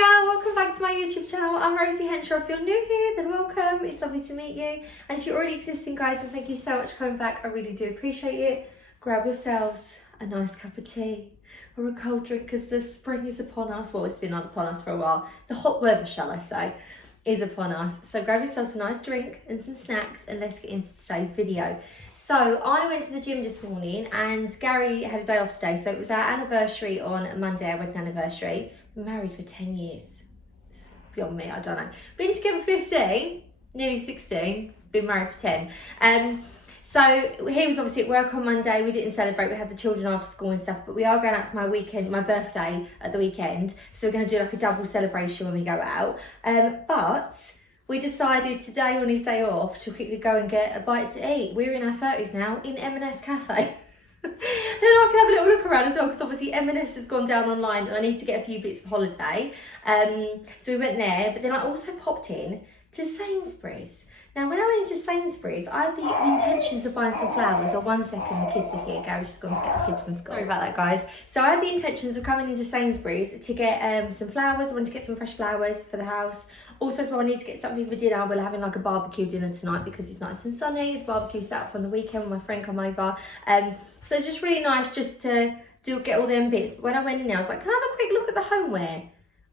Hiya, welcome back to my YouTube channel. I'm Rosie Henshaw. If you're new here, then welcome. It's lovely to meet you. And if you're already existing, guys, then thank you so much for coming back. I really do appreciate it. Grab yourselves a nice cup of tea or a cold drink because the spring is upon us. Well, it's been upon us for a while. The hot weather, shall I say, is upon us. So grab yourselves a nice drink and some snacks and let's get into today's video. So I went to the gym this morning and Gary had a day off today. So it was our anniversary on Monday, our wedding anniversary. Been married for 10 years. It's beyond me, I don't know. Been together 15, nearly 16, been married for 10. So he was obviously at work on Monday. We didn't celebrate, we had the children after school and stuff, but we are going out for my weekend, my birthday at the weekend. So we're gonna do like a double celebration when we go out. But we decided today on his day off to quickly go and get a bite to eat. We're in our 30s now in M&S Cafe. Then I can have a little look around as well because obviously M&S has gone down online and I need to get a few bits of holiday. So we went there, but then I also popped in to Sainsbury's. Now when I went into Sainsbury's, I had the intentions of buying some flowers. Oh, 1 second, the kids are here. Gary's just gone to get the kids from school. Sorry about that, guys. So I had the intentions of coming into Sainsbury's to get some flowers. I wanted to get some fresh flowers for the house. Also, so I need to get something for dinner. We're having like a barbecue dinner tonight because it's nice and sunny. The barbecue's out from the weekend when my friend come over. So it's just really nice just to get all them bits. But when I went in there, I was like, can I have a quick look at the homeware?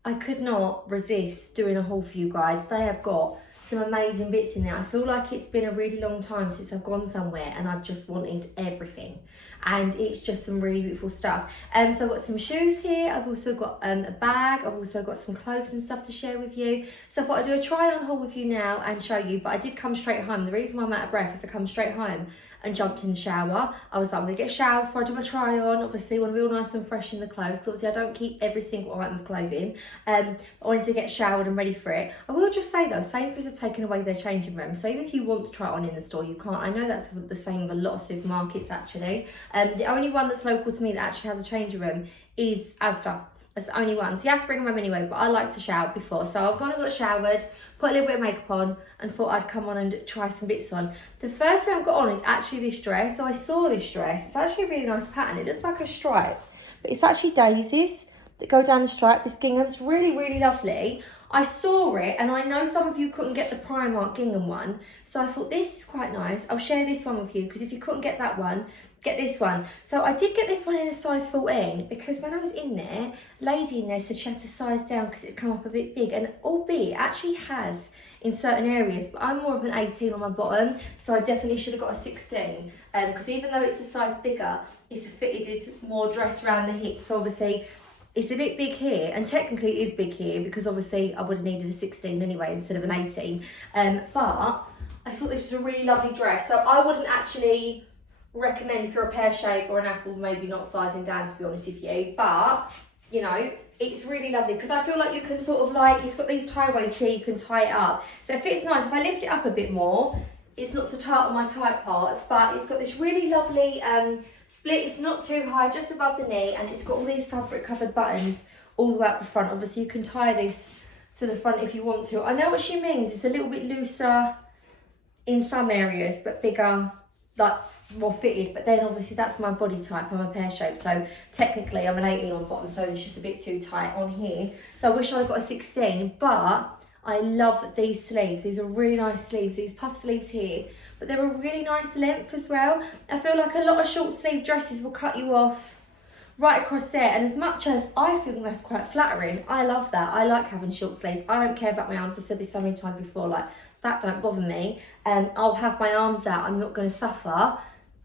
I could not resist doing a haul for you guys. They have got some amazing bits in there. I feel like it's been a really long time since I've gone somewhere and I've just wanted everything. And it's just some really beautiful stuff. So I've got some shoes here. I've also got a bag. I've also got some clothes and stuff to share with you. So I thought I'd do a try on haul with you now and show you, but I did come straight home. The reason why I'm out of breath is I come straight home and jumped in the shower. I was like, I'm gonna get a shower before I do my try on. Obviously, I want to be all nice and fresh in the clothes because obviously I don't keep every single item of clothing. I wanted to get showered and ready for it. I will just say though, Sainsbury's have taken away their changing room. So even if you want to try it on in the store, you can't. I know that's the same with a lot of supermarkets actually. The only one that's local to me that actually has a changing room is Asda. That's the only one. So you have to bring them home anyway, but I like to shower before. So I've gone and got showered, put a little bit of makeup on and thought I'd come on and try some bits on. The first thing I've got on is actually this dress. So I saw this dress. It's actually a really nice pattern. It looks like a stripe, but it's actually daisies that go down the stripe. This gingham, it's really, really lovely. I saw it and I know some of you couldn't get the Primark gingham one. So I thought this is quite nice. I'll share this one with you because if you couldn't get that one, get this one. So I did get this one in a size 14 because when I was in there, lady in there said she had to size down because it'd come up a bit big, and albeit it actually has in certain areas, but I'm more of an 18 on my bottom, so I definitely should have got a 16 because even though it's a size bigger, it's a fitted more dress around the hips, so obviously it's a bit big here, and technically it is big here because obviously I would have needed a 16 anyway instead of an 18, but I thought this was a really lovely dress. So I wouldn't actually recommend if you're a pear shape or an apple, maybe not sizing down, to be honest with you, but you know, it's really lovely because I feel like you can sort of like, it's got these tie ways here, you can tie it up, so it fits nice. If I lift it up a bit more, it's not so tight on my tight parts, but it's got this really lovely split. It's not too high, just above the knee, and it's got all these fabric covered buttons all the way up the front. Obviously you can tie this to the front if you want to. I know what she means, it's a little bit looser in some areas but bigger, like more fitted, but then obviously that's my body type. I'm a pear shape, so technically I'm an 18 on bottom, so it's just a bit too tight on here. So I wish I'd got a 16, but I love these sleeves. These are really nice sleeves, these puff sleeves here, but they're a really nice length as well. I feel like a lot of short sleeve dresses will cut you off right across there, and as much as I feel that's quite flattering, I love that. I like having short sleeves. I don't care about my arms. I've said this so many times before, like that don't bother me. I'll have my arms out, I'm not going to suffer.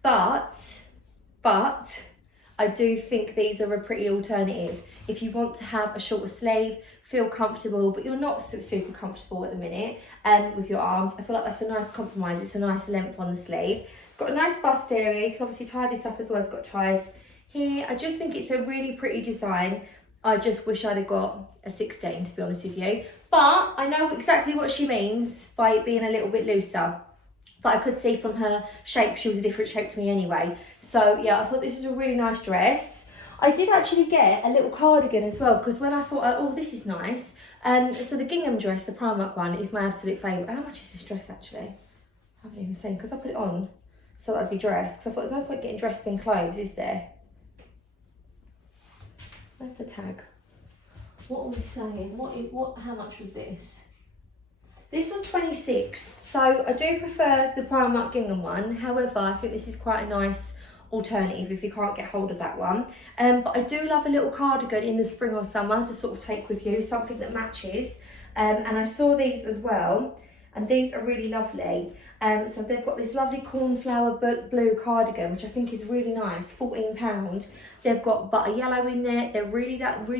But I do think these are a pretty alternative. If you want to have a shorter sleeve, feel comfortable, but you're not super comfortable at the minute with your arms, I feel like that's a nice compromise. It's a nice length on the sleeve. It's got a nice bust area. You can obviously tie this up as well. It's got ties here. I just think it's a really pretty design. I just wish I'd have got a 16, to be honest with you. But I know exactly what she means by it being a little bit looser. But I could see from her shape, she was a different shape to me anyway. So yeah, I thought this was a really nice dress. I did actually get a little cardigan as well, because when I thought, oh, this is nice. So the gingham dress, the Primark one, is my absolute favourite. How much is this dress actually? I haven't even seen, because I put it on so that I'd be dressed. Because I thought there's no point getting dressed in clothes, is there? Where's the tag? What are we saying? How much was this? This was 26, so I do prefer the Primark Gingham one. However, I think this is quite a nice alternative if you can't get hold of that one. But I do love a little cardigan in the spring or summer to sort of take with you, something that matches. And I saw these as well, and these are really lovely. So they've got this lovely cornflower blue cardigan, which I think is really nice, £14. They've got butter yellow in there. They're really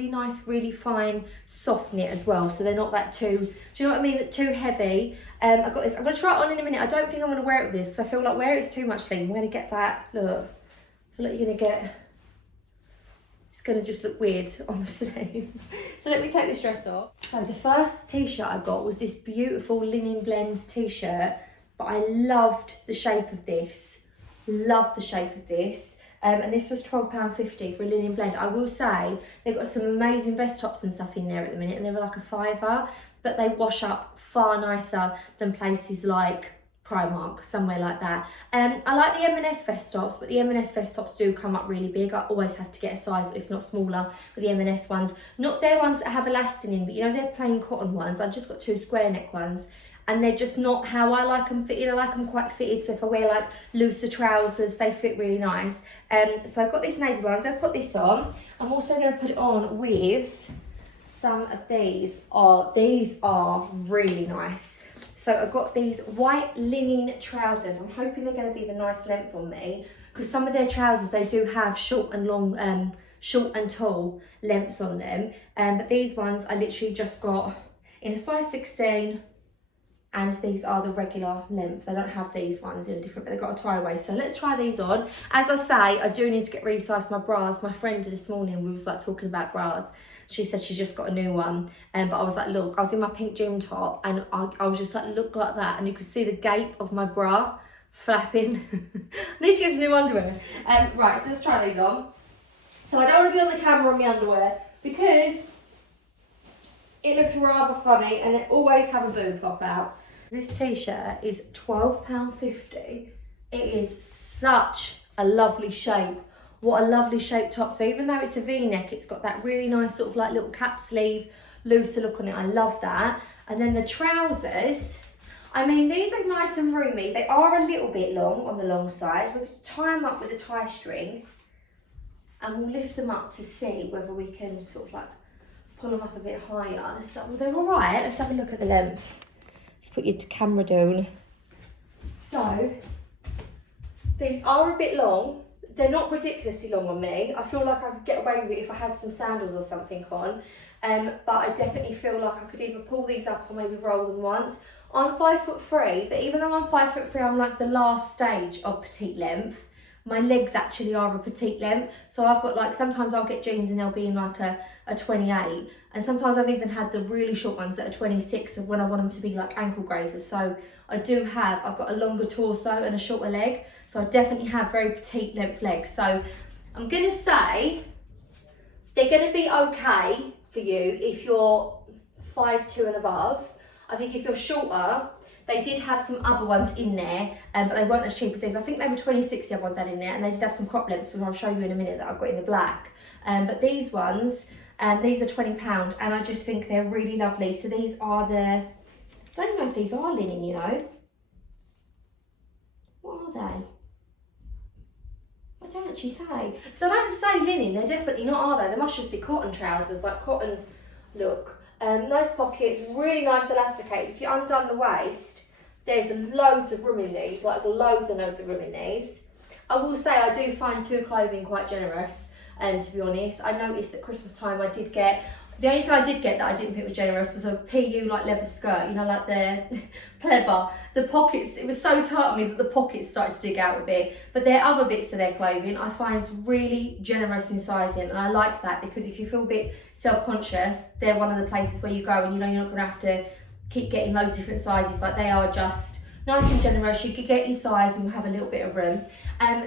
nice, really fine, soft knit as well. So they're not that too, do you know what I mean? That too heavy. I've got this, I'm gonna try it on in a minute. I don't think I'm gonna wear it with this because I feel like where it's too much sleeve, I'm gonna get that, look. I feel like you're gonna get, it's gonna just look weird on the sleeve. So let me take this dress off. So the first t-shirt I got was this beautiful linen blend t-shirt, but I loved the shape of this. Loved the shape of this. And this was £12.50 for a linen blend. I will say they've got some amazing vest tops and stuff in there at the minute, and they were like a £5, but they wash up far nicer than places like Primark, somewhere like that. I like the M&S vest tops, but the M&S vest tops do come up really big. I always have to get a size, if not smaller, for the M&S ones. Not their ones that have elastin in, but you know, they're plain cotton ones. I've just got 2 square neck ones, and they're just not how I like them fitted. I like them quite fitted, so if I wear like looser trousers, they fit really nice. So I've got this navy one. I'm going to put this on. I'm also going to put it on with some of these. These are really nice. So I've got these white linen trousers. I'm hoping they're going to be the nice length on me, because some of their trousers, they do have short and long, short and tall lengths on them. But these ones I literally just got in a size 16, and these are the regular length. They don't have these ones in a different, but they've got a tie away. So let's try these on. As I say, I do need to get resized my bras. My friend this morning, we was like talking about bras. She said she just got a new one. But I was like, look, I was in my pink gym top, and I was just like, look like that. And you could see the gape of my bra flapping. I need to get some new underwear. Right, so let's try these on. So I don't want to be on the camera in my underwear, because it looks rather funny, and they always have a boob pop out. This t-shirt is £12.50. It is such a lovely shape. What a lovely shaped top. So even though it's a V-neck, it's got that really nice sort of like little cap sleeve, looser look on it. I love that. And then the trousers, I mean, these are nice and roomy. They are a little bit long on the long side. We're going to tie them up with a tie string, and we'll lift them up to see whether we can sort of like pull them up a bit higher. Well, they're all right. Let's have a look at the length. Let's put your camera down. So these are a bit long. They're not ridiculously long on me. I feel like I could get away with it if I had some sandals or something on. But I definitely feel like I could either pull these up or maybe roll them once. I'm 5'3", but even though I'm 5'3", I'm like the last stage of petite length. My legs actually are a petite length. So I've got like, sometimes I'll get jeans and they'll be in like a 28. And sometimes I've even had the really short ones that are 26 when I want them to be like ankle grazers. So I've got a longer torso and a shorter leg. So I definitely have very petite length legs. So I'm gonna say they're gonna be okay for you if you're 5'2" and above. I think if you're shorter, they did have some other ones in there, but they weren't as cheap as these. I think they were 26, the other ones I had in there, and they did have some crop lengths, which I'll show you in a minute, that I've got in the black. But these ones, these are £20, and I just think they're really lovely. So these are I don't know if these are linen, you know. What are they? I don't actually say. So I don't say linen, they're definitely not, are they? They must just be cotton trousers, like cotton look. Nice pockets, really nice elasticated. If you undone the waist, there's loads of room in these, like loads and loads of room in these. I will say I do find tour clothing quite generous, and to be honest, I noticed at Christmas time I did get, the only thing I did get that I didn't think was generous was a PU like leather skirt, you know, like the pleather. The pockets, it was so tight on me that the pockets started to dig out a bit. But there are other bits of their clothing I find really generous in sizing, and I like that, because if you feel a bit self-conscious, they're one of the places where you go and you know you're not gonna have to keep getting loads of different sizes. Like, they are just nice and generous. You could get your size and you have a little bit of room.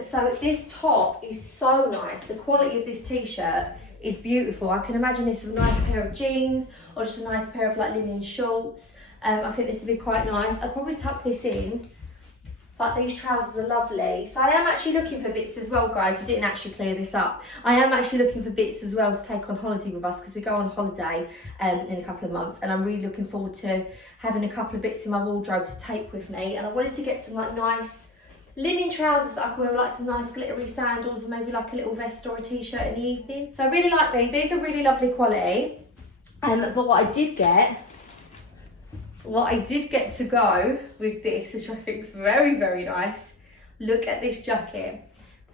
So this top is so nice. The quality of this t-shirt is beautiful. I can imagine this with a nice pair of jeans or just a nice pair of like linen shorts. I think this would be quite nice. I'd probably tuck this in But these trousers are lovely. So I am actually looking for bits as well, guys. I didn't actually clear this up. I am actually looking for bits as well to take on holiday with us, because we go on holiday in a couple of months, and I'm really looking forward to having a couple of bits in my wardrobe to take with me. And I wanted to get some like nice linen trousers that I can wear with like some nice glittery sandals, and maybe like a little vest or a t-shirt in the evening. So I really like these. These are really lovely quality. But what I did get to go with this, which I think is very, very nice. Look at this jacket.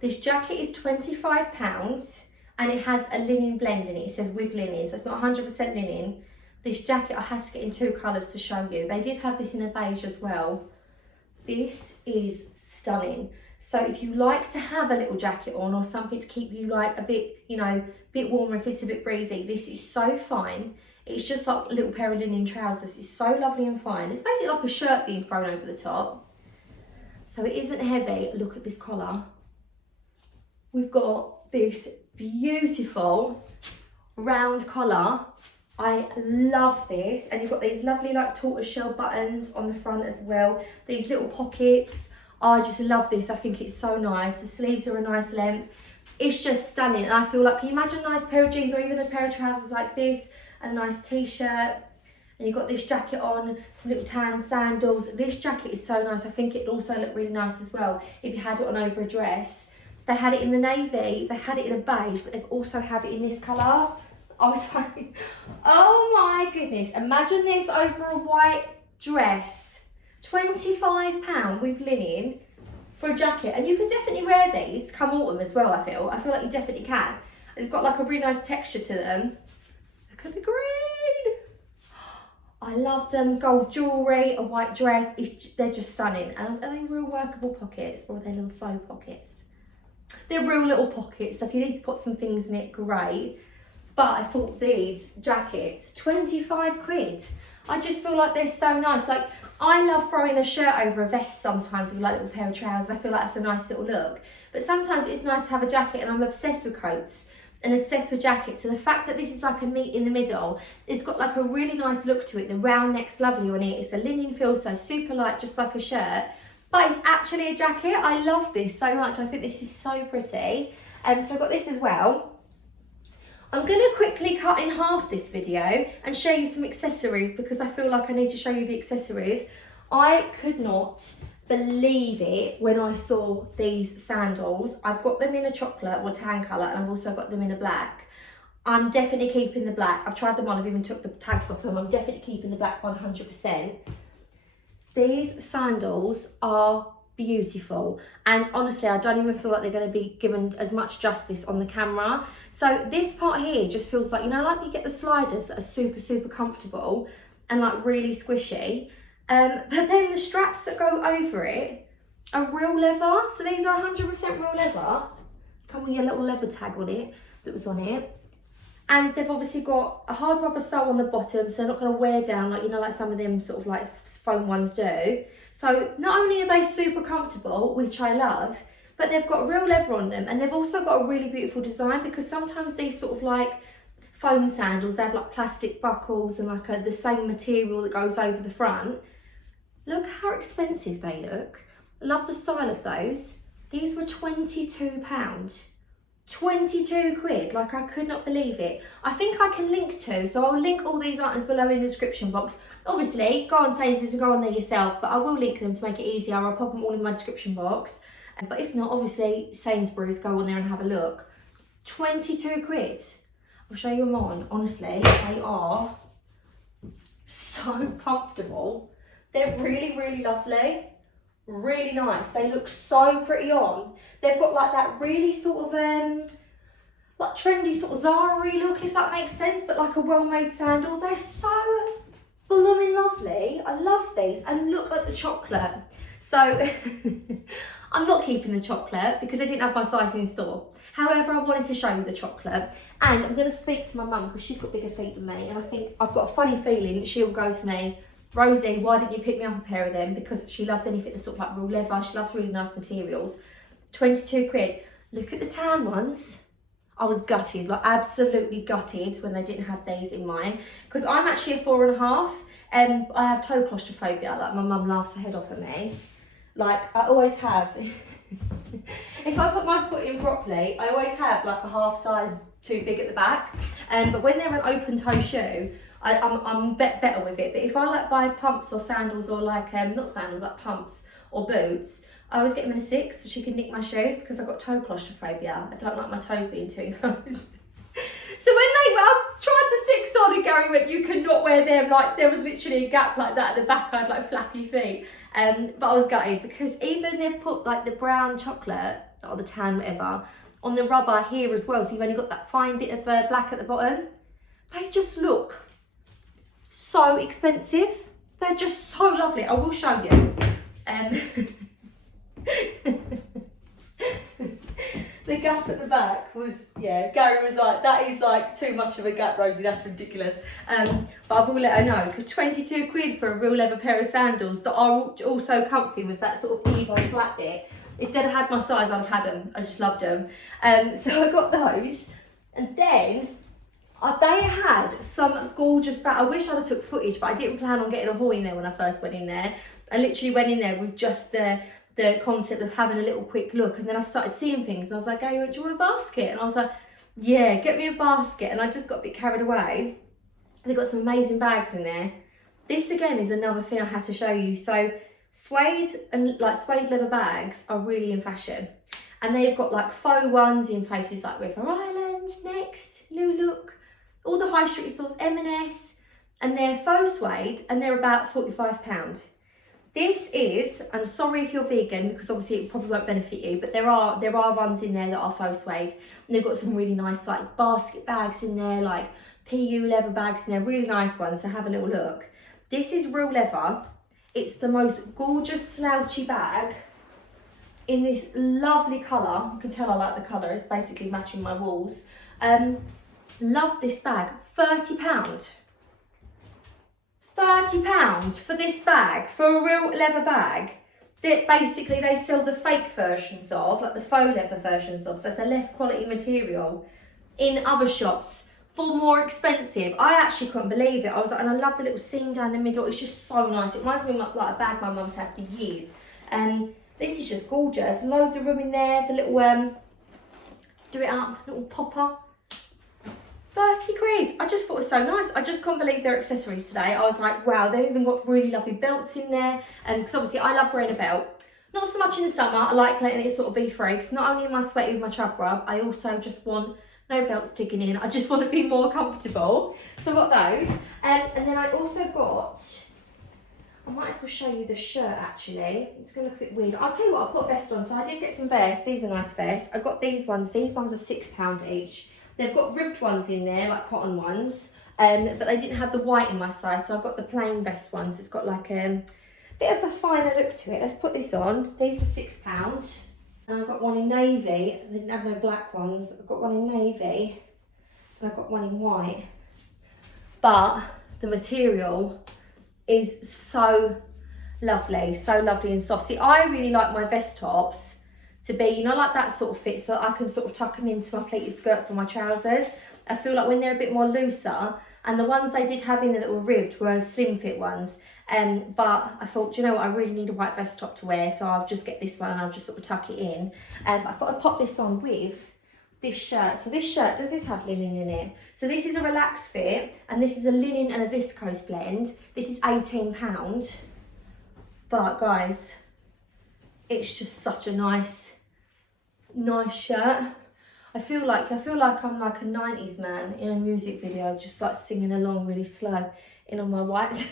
This jacket is £25 and it has a linen blend in it. It says with linen, so it's not 100% linen. This jacket I had to get in 2 colours to show you. They did have this in a beige as well. This is stunning. So if you like to have a little jacket on or something to keep you like a bit, you know, bit warmer if it's a bit breezy, this is so fine. It's just like a little pair of linen trousers. It's so lovely and fine. It's basically like a shirt being thrown over the top. So it isn't heavy. Look at this collar. We've got this beautiful round collar. I love this. And you've got these lovely like tortoiseshell buttons on the front as well. These little pockets. I just love this. I think it's so nice. The sleeves are a nice length. It's just stunning. And I feel like, can you imagine a nice pair of jeans or even a pair of trousers like this? A nice t-shirt, and you've got this jacket on, some little tan sandals. This jacket is so nice. I think it'd also look really nice as well if you had it on over a dress. They had it in the navy, they had it in a beige, but they've also have it in this colour. I was like, oh my goodness, imagine this over a white dress. £25 with linen for a jacket, and you can definitely wear these come autumn as well. I feel like you definitely can. They've got like a really nice texture to them. Look at the green. I love them. Gold jewellery, a white dress. They're just stunning. And are they real workable pockets or are they little faux pockets? They're real little pockets. So if you need to put some things in it, great. But I thought these jackets, 25 quid. I just feel like they're so nice. Like, I love throwing a shirt over a vest sometimes with like a little pair of trousers. I feel like that's a nice little look. But sometimes it's nice to have a jacket, and I'm obsessed with coats and obsessed with jackets. So the fact that this is like a meet in the middle, it's got like a really nice look to it. The round neck's lovely on it. It's a linen feel, so super light, just like a shirt. But it's actually a jacket. I love this so much. I think this is so pretty. So I've got this as well. I'm going to quickly cut in half this video and show you some accessories, because I feel like I need to show you the accessories. I could not believe it when I saw these sandals. I've got them in a chocolate or tan colour, and I've also got them in a black. I'm definitely keeping the black. I've tried them on, I've even took the tags off them. I'm definitely keeping the black 100%. These sandals are beautiful, and honestly I don't even feel like they're going to be given as much justice on the camera. So this part here just feels like, you know, like you get the sliders that are super comfortable and like really squishy, but then the straps that go over it are real leather. So these are 100% real leather, come with your little leather tag on it that was on it. And they've obviously got a hard rubber sole on the bottom, so they're not going to wear down like, you know, like some of them sort of like foam ones do. So not only are they super comfortable, which I love, but they've got real leather on them, and they've also got a really beautiful design, because sometimes these sort of like foam sandals, they have like plastic buckles and like the same material that goes over the front. Look how expensive they look. I love the style of those. These were £22. 22 quid, like I could not believe it. I think I can link to, so I'll link all these items below in the description box. Obviously, go on Sainsbury's and go on there yourself, but I will link them to make it easier. I'll pop them all in my description box. But if not, obviously, Sainsbury's, go on there and have a look. 22 quid. I'll show you them on. Honestly, they are so comfortable. They're really lovely. Really nice. They look so pretty on. They've got like that really sort of like trendy sort of Zara-y look, if that makes sense, but like a well-made sandal. They're so blooming lovely. I love these. And look at the chocolate. So I'm not keeping the chocolate because I didn't have my size in store. However, I wanted to show you the chocolate, and I'm going to speak to my mum because she's got bigger feet than me, and I think I've got a funny feeling that she'll go to me, Rosie, why didn't you pick me up a pair of them? Because she loves anything that's sort of like real leather. She loves really nice materials. 22 quid. Look at the tan ones. I was gutted, like absolutely gutted when they didn't have these in mine. Because I'm actually a 4.5 and I have toe claustrophobia. Like my mum laughs her head off at me. Like, I always have. If I put my foot in properly, I always have like a half size too big at the back. But when they're an open toe shoe, I'm better with it. But if I like buy pumps or sandals or like, not sandals, like pumps or boots, I always get them in a 6 so she can nick my shoes because I've got toe claustrophobia. I don't like my toes being too close. So when I tried the 6 on and Gary went, you cannot wear them, like there was literally a gap like that at the back, I had like flappy feet. But I was gutted because even they've put like the brown chocolate or the tan, whatever, on the rubber here as well. So you've only got that fine bit of black at the bottom. They just look so expensive. They're just so lovely. I will show you. The gap at the back was, yeah, Gary was like, that is like too much of a gap, Rosie, that's ridiculous. But I will let her know, because 22 quid for a real leather pair of sandals that are also comfy with that sort of Evo flat bit. If they'd had my size, I'd have had them. I just loved them. So I got those, and then they had some gorgeous bags. I wish I'd have took footage, but I didn't plan on getting a haul in there when I first went in there. I literally went in there with just the concept of having a little quick look, and then I started seeing things and I was like, "Hey, do you want a basket?" And I was like, "Yeah, get me a basket." And I just got a bit carried away. They've got some amazing bags in there. This again is another thing I had to show you. So suede and like suede leather bags are really in fashion, and they've got like faux ones in places like River Island, Next, Lulu, all the high street stores, M&S, and they're faux suede and they're about £45. This is, I'm sorry if you're vegan because obviously it probably won't benefit you, but there are ones in there that are faux suede, and they've got some really nice like basket bags in there, like PU leather bags in there, really nice ones, so have a little look. This is real leather. It's the most gorgeous slouchy bag in this lovely colour. You can tell I like the colour, it's basically matching my walls. Love this bag, £30. £30 for this bag, for a real leather bag that basically they sell the fake versions of, like the faux leather versions of, so it's a less quality material in other shops for more expensive. I actually couldn't believe it. I was like, and I love the little seam down the middle. It's just so nice. It reminds me of like a bag my mum's had for years. This is just gorgeous. Loads of room in there. The little do it up, little popper. 30 quid. I just thought it was so nice. I just couldn't believe their accessories today. I was like, wow, they've even got really lovely belts in there. And because obviously I love wearing a belt. Not so much in the summer. I like letting it sort of be free, because not only am I sweaty with my chub rub, I also just want no belts digging in. I just want to be more comfortable. So I got those. And then I also got, I might as well show you the shirt actually. It's going to look a bit weird. I'll tell you what, I put a vest on. So I did get some vests. These are nice vests. I got these ones. These ones are £6 each. They've got ribbed ones in there, like cotton ones, but they didn't have the white in my size, so I got the plain vest ones. It's got like a bit of a finer look to it. Let's put this on. These were £6. And I got one in navy. They didn't have no black ones. I got one in navy, and I got one in white. But the material is so lovely and soft. See, I really like my vest tops to be, you know, like that sort of fit, so I can sort of tuck them into my pleated skirts or my trousers. I feel like when they're a bit more looser, and the ones they did have in there that were ribbed were slim fit ones, but I thought, you know what, I really need a white vest top to wear, so I'll just get this one and I'll just sort of tuck it in. I thought I'd pop this on with this shirt. So this shirt, does this have linen in it? So this is a relaxed fit, and this is a linen and a viscose blend. This is £18, but guys, it's just such a nice shirt. I feel like I'm like a 90s man in a music video, just like singing along really slow in all my whites.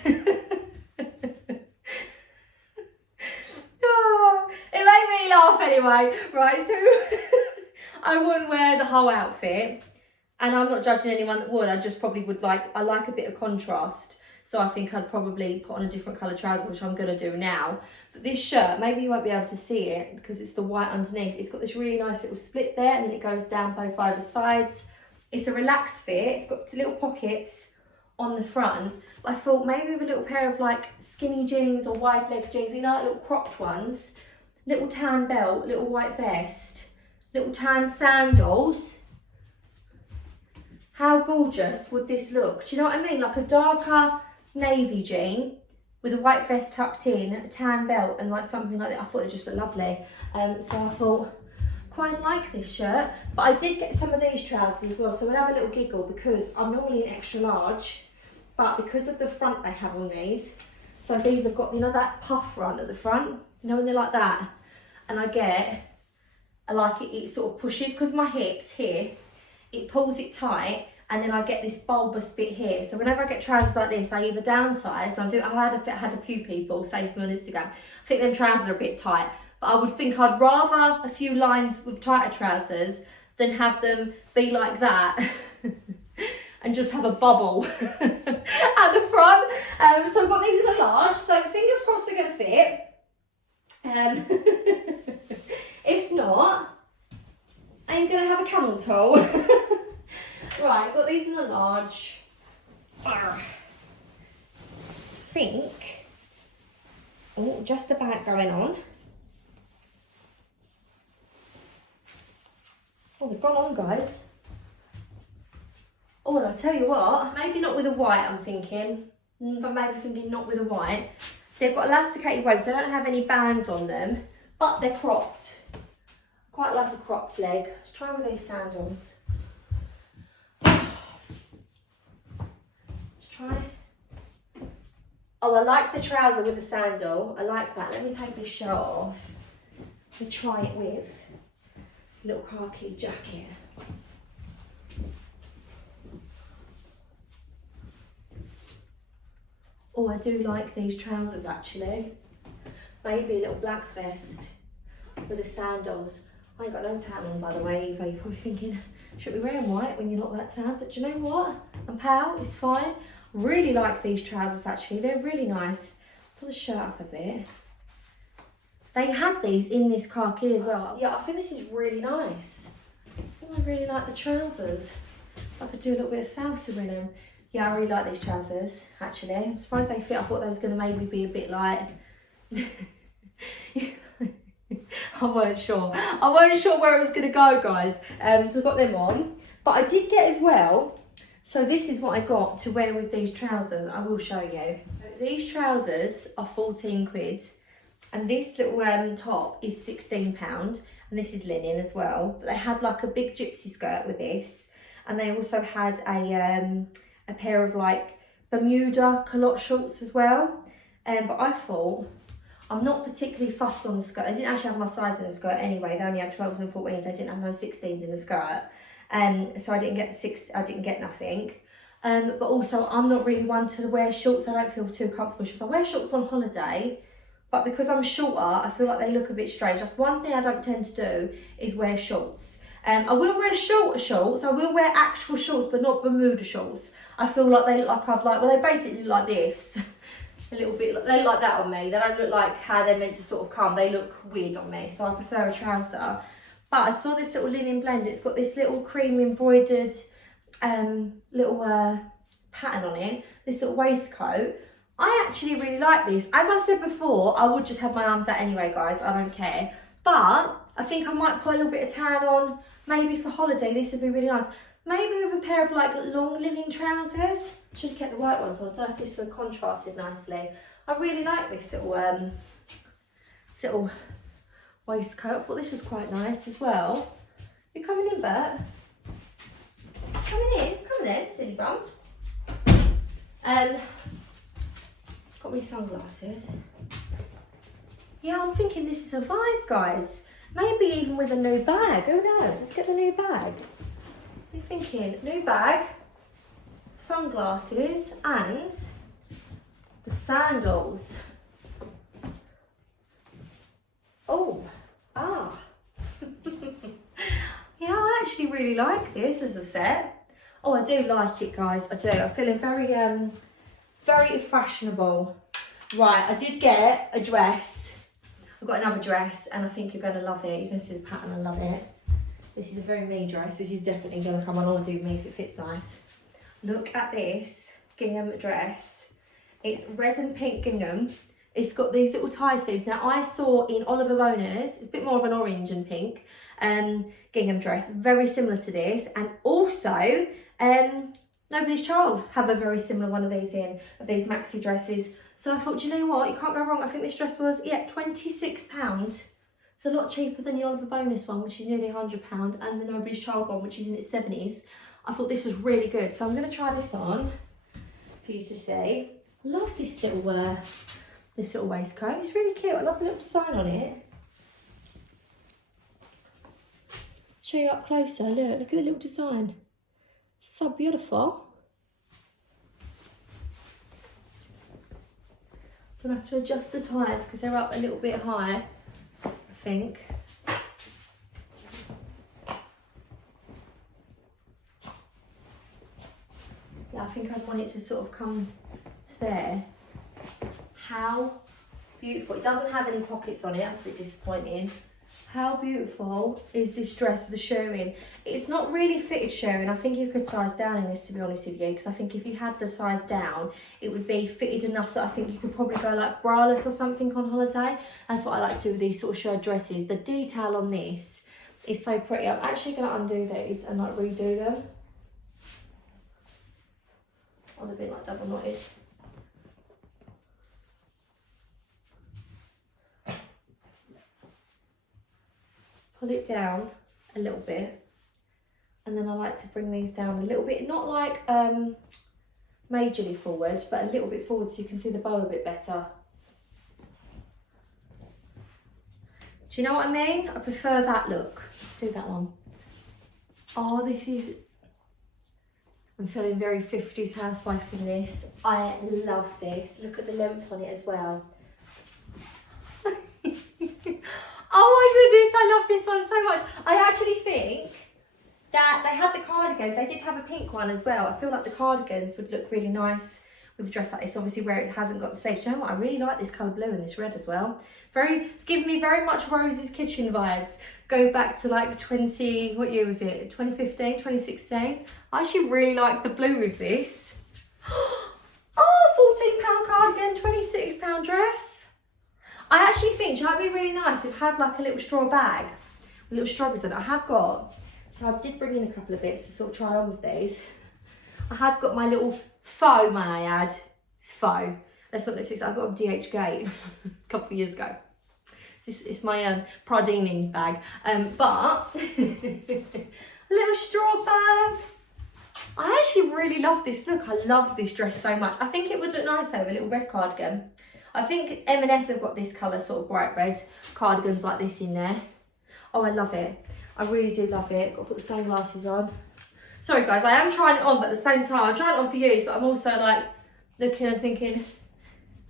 Oh, it made me laugh anyway, right? So I wouldn't wear the whole outfit, and I'm not judging anyone that would. I just probably would I like a bit of contrast. So I think I'd probably put on a different colour trouser, which I'm going to do now. But this shirt, maybe you won't be able to see it because it's the white underneath. It's got this really nice little split there, and then it goes down both either sides. It's a relaxed fit. It's got little pockets on the front. But I thought maybe with a little pair of like skinny jeans or wide leg jeans, you know, like little cropped ones, little tan belt, little white vest, little tan sandals. How gorgeous would this look? Do you know what I mean? Like a darker navy jean with a white vest tucked in, a tan belt and like something like that. I thought it just looked lovely. So I thought, quite like this shirt. But I did get some of these trousers as well, so we'll have a little giggle because I'm normally an extra large, but because of the front they have on these, so these have got, you know, that puff front at the front, you know, when they're like that, and I like it sort of pushes, because my hips here, it pulls it tight, and then I get this bulbous bit here. So whenever I get trousers like this, I either downsize. I had a few people say to me on Instagram, I think them trousers are a bit tight. But I would think I'd rather a few lines with tighter trousers than have them be like that and just have a bubble at the front. So I've got these in a large, so fingers crossed they're gonna fit. If not, I'm gonna have a camel toe. Right, I've got these in a large. Think, oh, just about going on. Oh, they've gone on, guys. Oh, and I'll tell you what, maybe not with a white, I'm thinking. I'm maybe thinking not with a white. They've got elasticated waist, they don't have any bands on them, but they're cropped. Quite like a cropped leg. Let's try with these sandals. Let's try. Oh, I like the trouser with the sandal. I like that. Let me take this shirt off. Let me try it with a little khaki jacket. Oh, I do like these trousers actually. Maybe a little black vest with the sandals. I ain't got no tan on, by the way, Eva. You're probably thinking, should we be wearing white when you're not that tan? But do you know what? I'm pale, it's fine. Really like these trousers actually. They're really nice. Pull the shirt up a bit. They had these in this khaki as well. Yeah, I think this is really nice. Oh, I really like the trousers. I could do a little bit of salsa in them. Yeah, I really like these trousers, actually. I'm surprised they fit. I thought they was going to maybe be a bit light. I weren't sure. I weren't sure where it was going to go, guys. So I've got them on. But I did get as well, so this is what I got to wear with these trousers. I will show you. These trousers are 14 quid. And this little top is £16. And this is linen as well. But they had like a big gypsy skirt with this. And they also had a pair of like Bermuda culotte shorts as well. But I thought, I'm not particularly fussed on the skirt. I didn't actually have my size in the skirt anyway. They only had 12s and 14s. They didn't have no 16s in the skirt. So I didn't get nothing. But also I'm not really one to wear shorts. I don't feel too comfortable with shorts. I wear shorts on holiday, but because I'm shorter, I feel like they look a bit strange. That's one thing I don't tend to do, is wear shorts. I will wear shorter shorts. I will wear actual shorts, but not Bermuda shorts. I feel like they look like well, they basically look like this. A little bit, they look like that on me. They don't look like how they're meant to sort of come. They look weird on me, so I prefer a trouser. But I saw this little linen blend. It's got this little cream embroidered little pattern on it. This little waistcoat. I actually really like this. As I said before, I would just have my arms out anyway, guys. I don't care. But I think I might put a little bit of tan on. Maybe for holiday, this would be really nice. Maybe with a pair of like long linen trousers. Should have kept the white ones on. I don't know if this would have contrasted nicely. I really like this little waistcoat. I thought this was quite nice as well. You coming in, Bert? Coming in, silly bum. Got me sunglasses. Yeah, I'm thinking this is a vibe, guys. Maybe even with a new bag. Who knows? Let's get the new bag. You're thinking new bag, sunglasses, and the sandals. Oh, yeah, I actually really like this as a set. Oh, I do like it, guys. I do. I'm feeling very, very fashionable. Right, I did get a dress. I've got another dress, and I think you're going to love it. You're going to see the pattern. I love it. This is a very me dress. This is definitely going to come on holiday with me if it fits nice. Look at this gingham dress. It's red and pink gingham. It's got these little tie sleeves. Now I saw in Oliver Boner's, it's a bit more of an orange and pink gingham dress, very similar to this. And also Nobody's Child have a very similar one of these of these maxi dresses. So I thought, do you know what? You can't go wrong. I think this dress was, yeah, £26. It's a lot cheaper than the Oliver Bonus one, which is nearly £100, and the Nobody's Child one, which is in its 70s. I thought this was really good. So I'm going to try this on for you to see. Love this little waistcoat. It's really cute. I love the little design on it. Show you up closer. Look at the little design. So beautiful. I'm gonna have to adjust the tyres because they're up a little bit high, I think. Yeah, I think I'd want it to sort of come to there. How beautiful. It doesn't have any pockets on it, that's a bit disappointing. How beautiful is this dress with the shirring? It's not really fitted shirring. I think you could size down in this, to be honest with you, because I think if you had the size down, it would be fitted enough that I think you could probably go like braless or something on holiday. That's what I like to do with these sort of shirred dresses. The detail on this is so pretty. I'm actually going to undo these and like redo them. Oh, they've been like double knotted. Pull it down a little bit, and then I like to bring these down a little bit, not like majorly forward, but a little bit forward so you can see the bow a bit better. Do you know what I mean? I prefer that look. Let's do that one. Oh, this is, I'm feeling very 50s housewife in this. I love this. Look at the length on it as well. Oh my goodness, I love this one so much. I actually think that they had the cardigans. They did have a pink one as well. I feel like the cardigans would look really nice with a dress like this, obviously where it hasn't got the sleeves. You know what? I really like this colour blue and this red as well. It's giving me very much Rose's Kitchen vibes. Go back to like what year was it? 2015, 2016. I actually really like the blue with this. Oh, £14 cardigan, £26 dress. I actually think, do you know what would be really nice if I had like a little straw bag with little strawberries in it? I have got, so I did bring in a couple of bits to sort of try on with these. I have got my little faux, may I add. It's faux. That's not this, I got a DH Gate a couple of years ago. It's my Pradini bag. But, a little straw bag. I actually really love this look. I love this dress so much. I think it would look nice though with a little red cardigan. I think M&S have got this colour, sort of bright red cardigans like this in there. Oh, I love it. I really do love it. Got to put the sunglasses on. Sorry guys, I am trying it on, but at the same time, I'm trying it on for you, but I'm also like looking and thinking,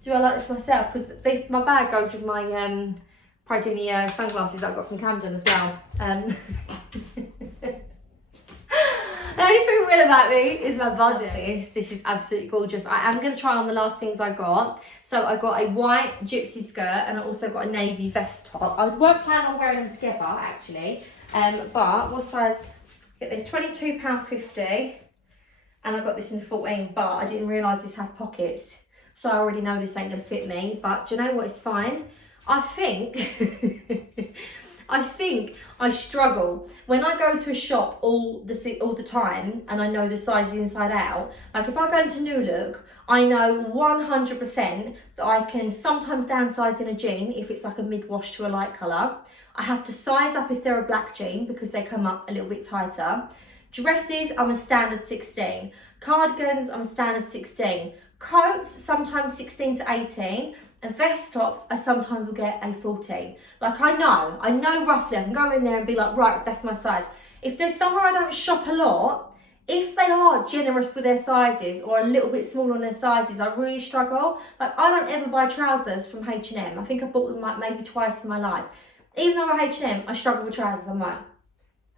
do I like this myself? Because my bag goes with my Pradini sunglasses that I got from Camden as well. The only thing real about me is my body. This is absolutely gorgeous. I am going to try on the last things I got. So I got a white gypsy skirt and I also got a navy vest top. I weren't planning on wearing them together actually. But what size? Get this, £22.50. And I got this in the 14, but I didn't realise this had pockets. So I already know this ain't going to fit me. But do you know what? It's fine. I think... I think I struggle when I go to a shop all the time and I know the sizes inside out. Like if I go into New Look, I know 100% that I can sometimes downsize in a jean if it's like a mid-wash to a light colour. I have to size up if they're a black jean because they come up a little bit tighter. Dresses, I'm a standard 16. Cardigans, I'm a standard 16. Coats, sometimes 16 to 18. And vest tops, I sometimes will get a 14. Like I know roughly, I can go in there and be like, right, that's my size. If there's somewhere I don't shop a lot, if they are generous with their sizes or a little bit smaller on their sizes, I really struggle. Like I don't ever buy trousers from H&M. I think I bought them like maybe twice in my life. Even though I'm H&M, I struggle with trousers. I'm like,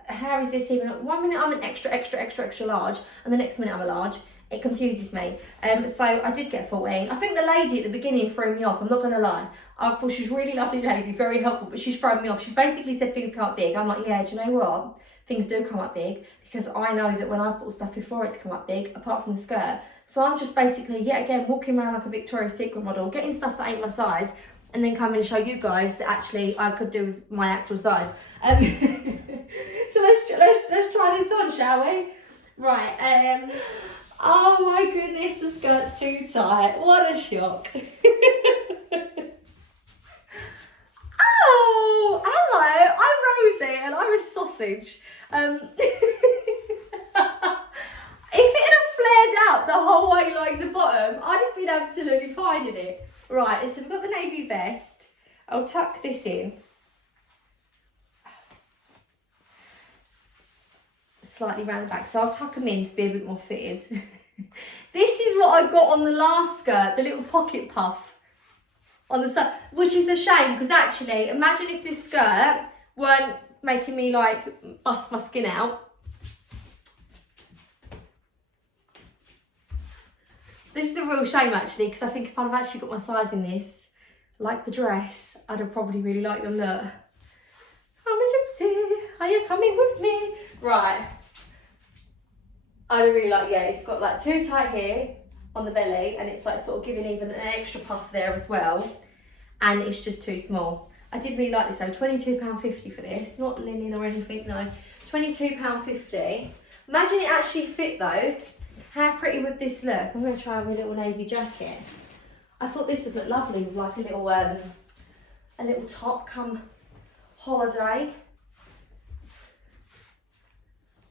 how is this even? 1 minute I'm an extra large and the next minute I'm a large. It confuses me. So I did get 14. I think the lady at the beginning threw me off, I'm not gonna lie. I thought she was a really lovely lady, very helpful, but she's thrown me off. She's basically said things come up big. I'm like, yeah, do you know what? Things do come up big because I know that when I've bought stuff before it's come up big, apart from the skirt. So I'm just basically, yet again, walking around like a Victoria's Secret model, getting stuff that ain't my size, and then coming and show you guys that actually I could do with my actual size. So let's try this on, shall we? Right, Oh my goodness, the skirt's too tight. What a shock. Oh, hello, I'm Rosie and I'm a sausage. If it had flared out the whole way like the bottom, I'd have been absolutely fine in it. Right, so we've got the navy vest. I'll tuck this in. Slightly round the back, so I'll tuck them in to be a bit more fitted. This is what I got on the last skirt, the little pocket puff on the side, which is a shame because actually, imagine if this skirt weren't making me like bust my skin out. This is a real shame actually, because I think if I'd have actually got my size in this, like the dress, I'd have probably really liked the look. I'm a gypsy, are you coming with me? Right. I really like, yeah, it's got like too tight here on the belly and it's like sort of giving even an extra puff there as well. And it's just too small. I did really like this though, £22.50 for this, not linen or anything, no. £22.50. Imagine it actually fit though. How pretty would this look? I'm going to try on my little navy jacket. I thought this would look lovely with like a little top come holiday.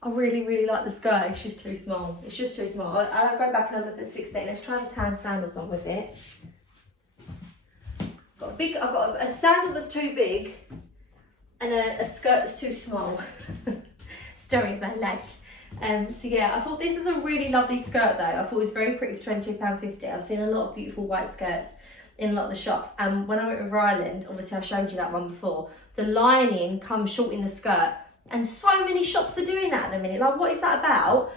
I really, really like the skirt. It's just too small. It's just too small. I'll go back and look at 16. Let's try the tan sandals on with it. I've got a sandal that's too big and a skirt that's too small. Story of my life. So yeah, I thought this was a really lovely skirt though. I thought it was very pretty for £22.50. I've seen a lot of beautiful white skirts in a lot of the shops, and when I went over Ireland, obviously I showed you that one before, the lining comes short in the skirt, and so many shops are doing that at the minute. Like, what is that about?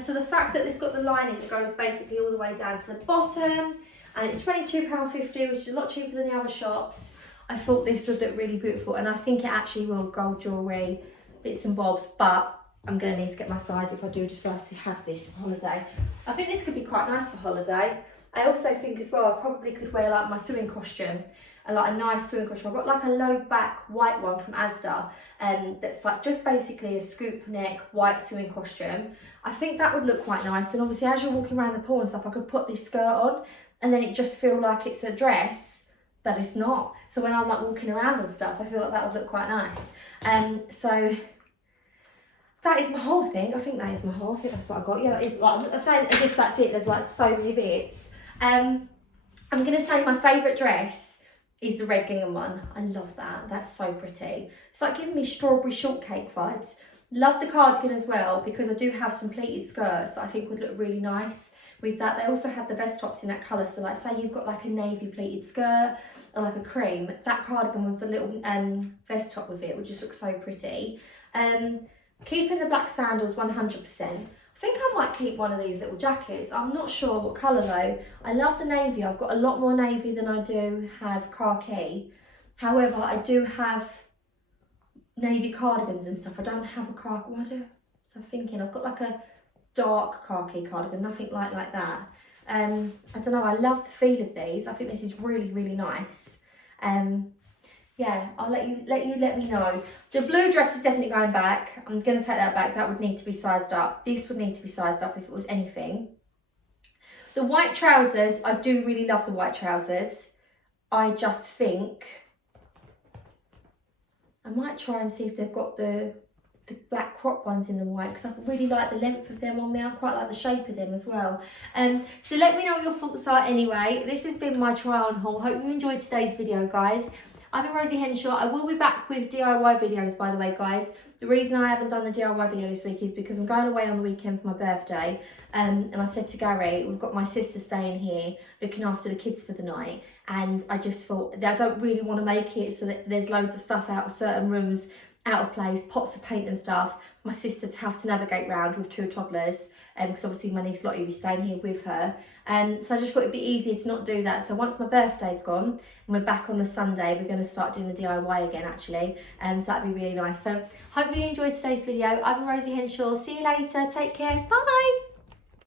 So the fact that it's got the lining that goes basically all the way down to the bottom, and it's £22.50, which is a lot cheaper than the other shops. I thought this would look really beautiful, and I think it actually will, gold jewellery, bits and bobs, but I'm going to need to get my size if I do decide to have this for holiday. I think this could be quite nice for holiday. I also think as well, I probably could wear like my swimming costume, and like a nice swimming costume. I've got like a low back white one from Asda, that's like just basically a scoop neck white swimming costume. I think that would look quite nice, and obviously as you're walking around the pool and stuff, I could put this skirt on and then it just feel like it's a dress, but it's not. So when I'm like walking around and stuff, I feel like that would look quite nice. So that is my haul, I think. I think that is my haul. I think that's what I got. Yeah, that is, like, I'm saying as if that's it. There's like so many bits. I'm going to say my favourite dress is the red gingham one. I love that. That's so pretty. It's like giving me strawberry shortcake vibes. Love the cardigan as well, because I do have some pleated skirts that I think would look really nice with that. They also had the vest tops in that colour. So like say you've got like a navy pleated skirt or like a cream, that cardigan with the little vest top with it would just look so pretty. Keeping the black sandals 100%. I think I might keep one of these little jackets. I'm not sure what colour though. I love the navy. I've got a lot more navy than I do have khaki. However, I do have navy cardigans and stuff. I don't have a khaki. What do? So I'm thinking I've got like a dark khaki cardigan, nothing like that. I don't know. I love the feel of these. I think this is really, really nice. Yeah, I'll let me know. The blue dress is definitely going back. I'm going to take that back. That would need to be sized up. This would need to be sized up if it was anything. The white trousers, I do really love the white trousers. I just think I might try and see if they've got the black crop ones in the white, because I really like the length of them on me. I quite like the shape of them as well. So let me know what your thoughts are anyway. This has been my try on haul. Hope you enjoyed today's video, guys. I've been Rosie Henshaw. I will be back with DIY videos, by the way, guys. The reason I haven't done the DIY video this week is because I'm going away on the weekend for my birthday. And I said to Gary, we've got my sister staying here looking after the kids for the night. And I just thought that I don't really want to make it so that there's loads of stuff out of certain rooms, out of place, pots of paint and stuff. My sister to have to navigate round with 2 toddlers, because obviously my niece Lottie will be staying here with her. So I just thought it'd be easier to not do that. So once my birthday's gone and we're back on the Sunday, we're going to start doing the DIY again actually. So that'd be really nice. So hopefully you enjoyed today's video. I've been Rosie Henshaw. See you later. Take care. Bye.